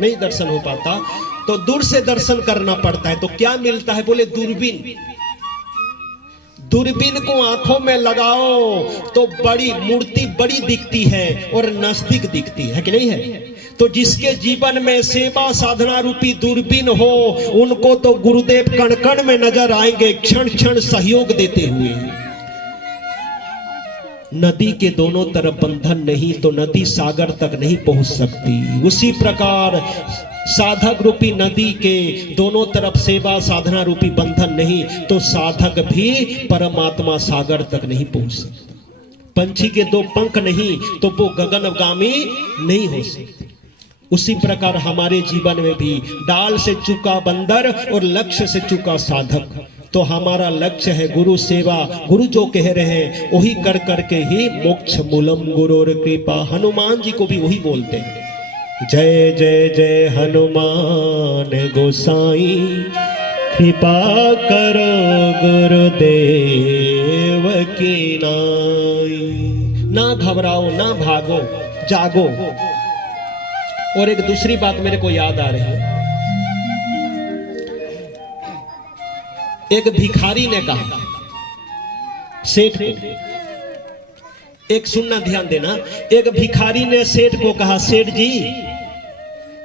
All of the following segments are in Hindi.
नहीं दर्शन हो पाता, तो दूर से दर्शन करना पड़ता है। तो क्या मिलता है? बोले दूरबीन। दूरबीन को आंखों में लगाओ तो बड़ी मूर्ति बड़ी दिखती है और नजदीक दिखती है कि नहीं है? तो जिसके जीवन में सेवा साधना रूपी दूरबीन हो, उनको तो गुरुदेव कण कण में नजर आएंगे, क्षण क्षण सहयोग देते हुए। नदी के दोनों तरफ बंधन नहीं तो नदी सागर तक नहीं पहुंच सकती। उसी प्रकार साधक रूपी नदी के दोनों तरफ सेवा साधना रूपी बंधन नहीं तो साधक भी परमात्मा सागर तक नहीं पहुंच सकता। पंछी के दो पंख नहीं तो वो गगनगामी नहीं हो सकते। उसी प्रकार हमारे जीवन में भी डाल से चूका बंदर और लक्ष्य से चूका साधक। तो हमारा लक्ष्य है गुरु सेवा। गुरु जो कह रहे हैं वही कर करके ही मोक्ष मूलम गुरोर कृपा। हनुमान जी को भी वही बोलते हैं, जय जय जय हनुमान गोसाई, कृपा करो गुरुदेव की नाई। ना घबराओ ना भागो, जागो। और एक दूसरी बात मेरे को याद आ रही है। एक भिखारी ने कहा सेठ को, एक सुनना ध्यान देना, एक भिखारी ने सेठ को कहा, सेठ जी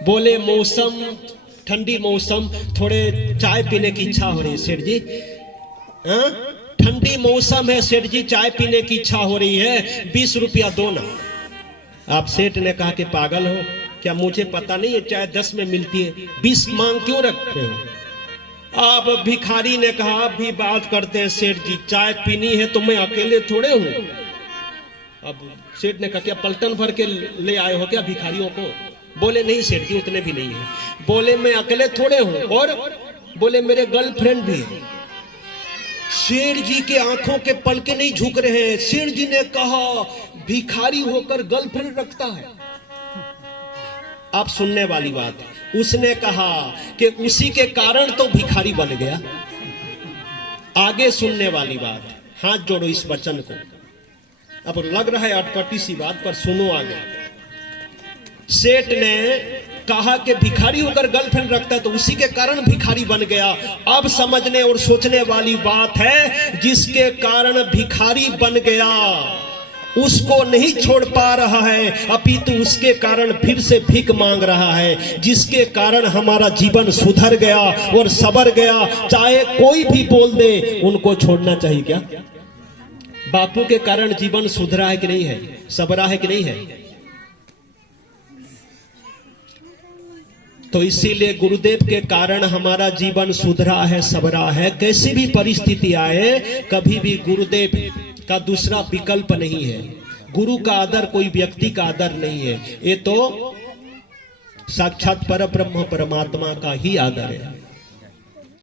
बोले मौसम ठंडी मौसम, थोड़े चाय पीने की इच्छा हो रही है सेठ जी। ठंडी मौसम है सेठ जी, चाय पीने की इच्छा हो रही है, 20 रुपया दो ना। आप सेठ ने कहा कि पागल हो क्या, मुझे पता नहीं है चाय 10 में मिलती है, 20 मांग क्यों रखते हो? आप भिखारी ने कहा, आप भी बात करते हैं सेठ जी, चाय पीनी है तो मैं अकेले थोड़े हूं। अब सेठ ने कहा क्या पलटन भर के ले आए हो क्या भिखारियों को? बोले नहीं सेठ जी उतने भी नहीं है। बोले मैं अकेले थोड़े हूं, और बोले मेरे गर्लफ्रेंड भी है। सेठ जी के आंखों के पलके नहीं झुक रहे हैं। सेठ जी ने कहा भिखारी होकर गर्लफ्रेंड रखता है? आप सुनने वाली बात है। उसने कहा कि उसी के कारण तो भिखारी बन गया। आगे सुनने वाली बात है। हाथ जोड़ो इस वचन को। अब लग रहा है अटपटी सी बात, पर सुनो आगे। सेठ ने कहा कि भिखारी होकर गर्लफ्रेंड रखता है तो उसी के कारण भिखारी बन गया। अब समझने और सोचने वाली बात है, जिसके कारण भिखारी बन गया उसको नहीं छोड़ पा रहा है, अपितु उसके कारण फिर से भीख मांग रहा है। जिसके कारण हमारा जीवन सुधर गया और सबर गया। चाहे कोई भी बोल दे, उनको छोड़ना चाहिए क्या? बापू के कारण जीवन सुधरा है कि नहीं है? सबरा है कि नहीं है? तो इसीलिए गुरुदेव के कारण हमारा जीवन सुधरा है, सबरा है। कैसी भी परिस्थिति आए, कभी भी गुरुदेव का दूसरा विकल्प नहीं है। गुरु का आदर कोई व्यक्ति का आदर नहीं है, ये तो साक्षात परब्रह्म परमात्मा का ही आदर है।